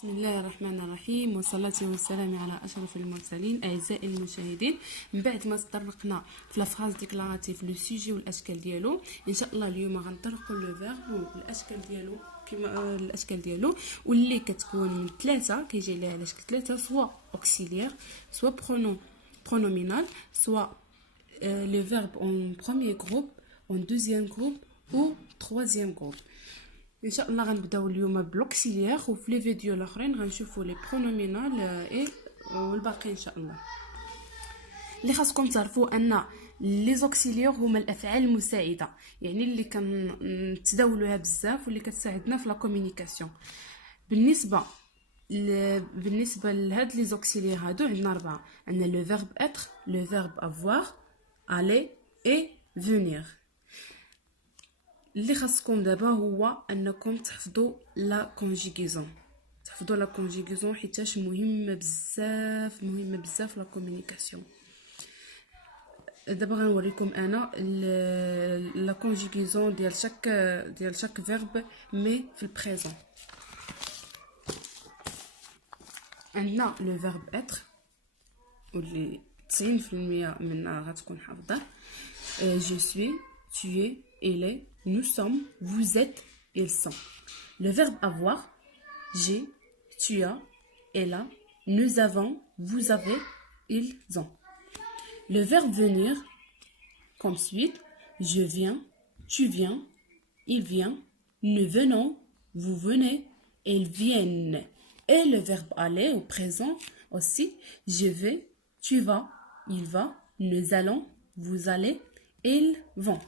بسم الله الرحمن الرحيم والصلاة والسلام على أشرف المرسلين. أعزائي المشاهدين، من بعد ما تطرقنا في لافراز ديكلاراتيف لو سوجي والاشكال ديالو، ان شاء الله اليوم غنطرقوا لو فيرب والاشكال ديالو كما الاشكال ديالو، واللي كتكون من ثلاثه، كيجي ليها على شكل ثلاثه، سوا اوكسيليير، سوا pronominal, soit le verbe en premier groupe, en deuxième groupe ou troisième groupe. ان شاء الله غنبداو اليوم بلوكسيليير، وفي لي فيديو الاخرين غنشوفوا لي برونومينال اي والباقي ان شاء الله. اللي خاصكم تعرفوا ان لي زوكسيليير هما الافعال المساعده، يعني اللي كنتداولوها بزاف واللي كتساعدنا في لا كومونيكاسيون. بالنسبه لهاد لي زوكسيليير هادو عندنا اربعه. عندنا لو فيرب اتر، لو فيرب افوار، aller et venir. اللي خاصكم دابا هو انكم تحفظوا لا كونجيغيزون، حيتاش مهمه بزاف لا كومونيكاسيون. دابا غنوريكم انا لا كونجيغيزون ديال شاك فيرب مي في البريزون. عندنا لو فيرب اتر واللي 90% منها غتكون حافظه. je suis, tu es, il est, nous sommes, vous êtes, ils sont. Le verbe avoir, j'ai, tu as, elle a, nous avons, vous avez, ils ont. Le verbe venir, comme suite, je viens, tu viens, il vient, nous venons, vous venez, ils viennent. Et le verbe aller au présent aussi, je vais, tu vas, il va, nous allons, vous allez, ils vont.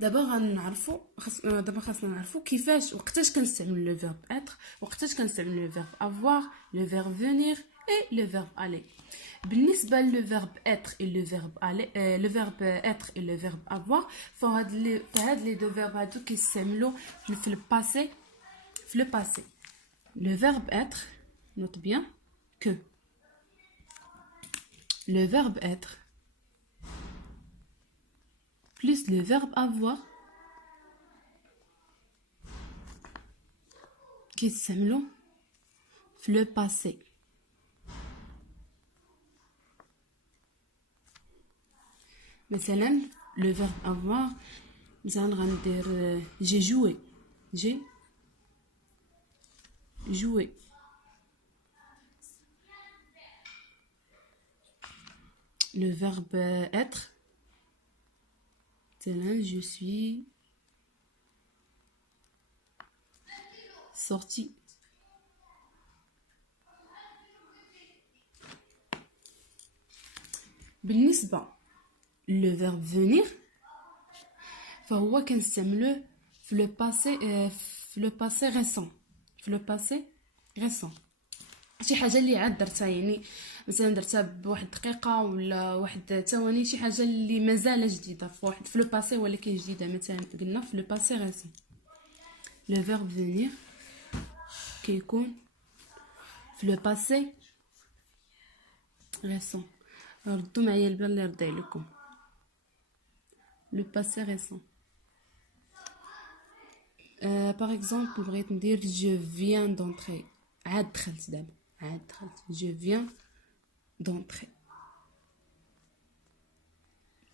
دابا خاصنا نعرفوا كيفاش وقتاش كنستعمل لو فيرب اتر، وقتاش كنستعمل لو فيرب افوار، لو فيرب فينير اي لو فيرب الي. بالنسبه لو فيرب اتر اي لو فيرب الي، لو فيرب اتر اي لو فيرب افوار، فهاد لي دو فيرب هادو كيستعملوا في الباسي. لو فيرب اتر، نوت بيان كو لو فيرب اتر plus le verbe avoir qui s'appelle le passé. مثلا le verbe avoir، مثلا غندير j'ai joué. Le verbe être، je suis sorti. بالنسبة le verbe venir فهو كنستعملوه في le passé récent. شي حاجه اللي عاد درتها، يعني مثلا درتها بواحد دقيقه ولا واحد ثواني، شي حاجه اللي مازال جديده في لو باسي ولكن جديده. مثلا قلنا في لو باسي ريسون. لو فيرب فينير كيكون في لو باسي ريسون. ردوا معايا البال اللي يرضي عليكم. لو باسي ريسون، باغ اكزومبل بغيت ندير جو فيان دونطري، عاد دخلت دابا، je viens d'entrer.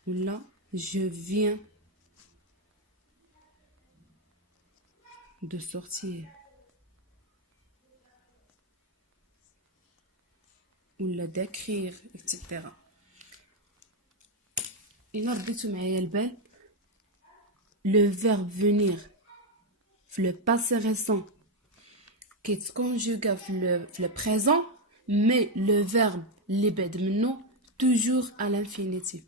Là, je viens de sortir. Ou là, d'écrire, etc. إلا رديتو معايا البال، le verbe venir في le passé récent كيتكونجوغا في le présent، mais le verbe اللي بعد منه toujours à l'infinitif.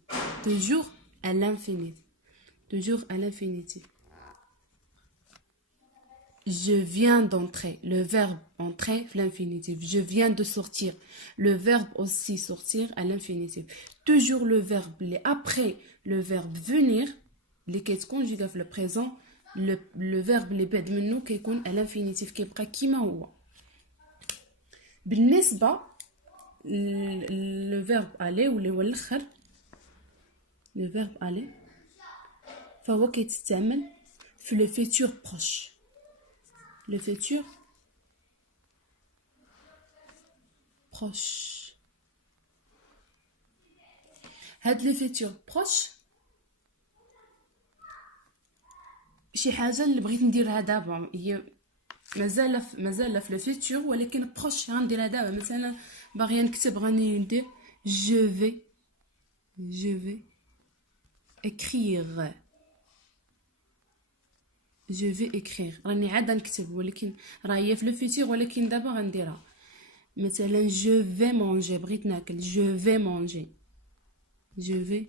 Je viens d'entrer, le verbe entrer في l'infinitif. Je viens de sortir, le verbe aussi sortir à l'infinitif. Toujours le verbe اللي après le verbe venir اللي كيتكونجوغا في le présent، le verbe اللي بعد منه كيكون à l'infinitif، كيبقى كيما هو. بالنسبه le verbe aller واللي هو الاخر، le verbe aller فهو كيتستعمل في le futur proche. Le futur proche. هاد لي فيتور بروش شي حاجه اللي بغيت نديرها دابا، هي مازال في لو فيتور، ولكن بروش غنديرها دابا. مثلا باغيه نكتب، غاني ندير جو في écrire. جو في écrire راني عاده نكتب، ولكن راه هي في لو فيتور، ولكن دابا غنديرها. مثلا جو في مونجي، بغيت ناكل، جو في مونجي، جو في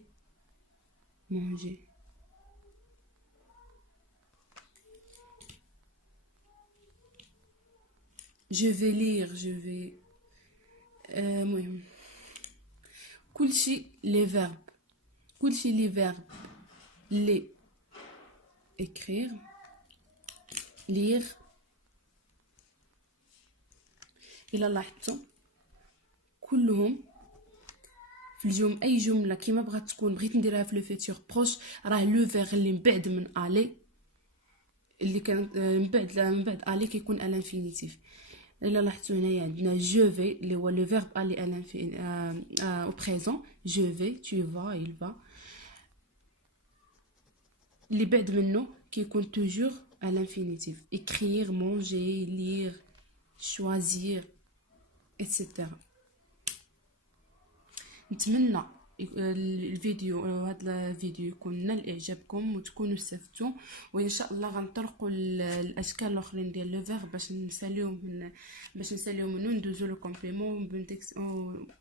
مونجي. جو في لير، جو في المهم كلشي لي فيرب، كلشي لي فيرب لي écrire lire. إلا لاحظتوا كلهم في الجمل، اي جمله كيما بغات تكون بغيت نديرها في لو فيتور بروش، راه لو فيغ اللي من بعد من الي، اللي كان من بعد الي كيكون الانفينيتيف. الا لاحظتوا هنايا عندنا جو في اللي هو لو فيرب الي او بريزون، جو في tu vas il va، اللي بعد منه كيكون توجور à l'infinitif. Écrire, manger, lire, choisir, etc. نتمنى الفيديو، هذا الفيديو يكون نال اعجابكم وتكونوا استفدتوا، وان شاء الله غنطرقوا الاشكال الاخرين ديال لو فيغ باش نساليوهم وندوزو لو كومبليمون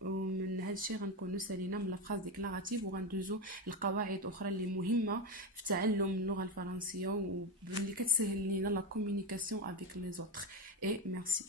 ومن هذا الشيء غنكونوا سالينا من لافراز ديكلاراتيف، وغندوزو القواعد اخرى اللي مهمه في تعلم اللغه الفرنسيه واللي كتسهل لينا لا كومونيكاسيون افيك لي زوتر. اي ميرسي.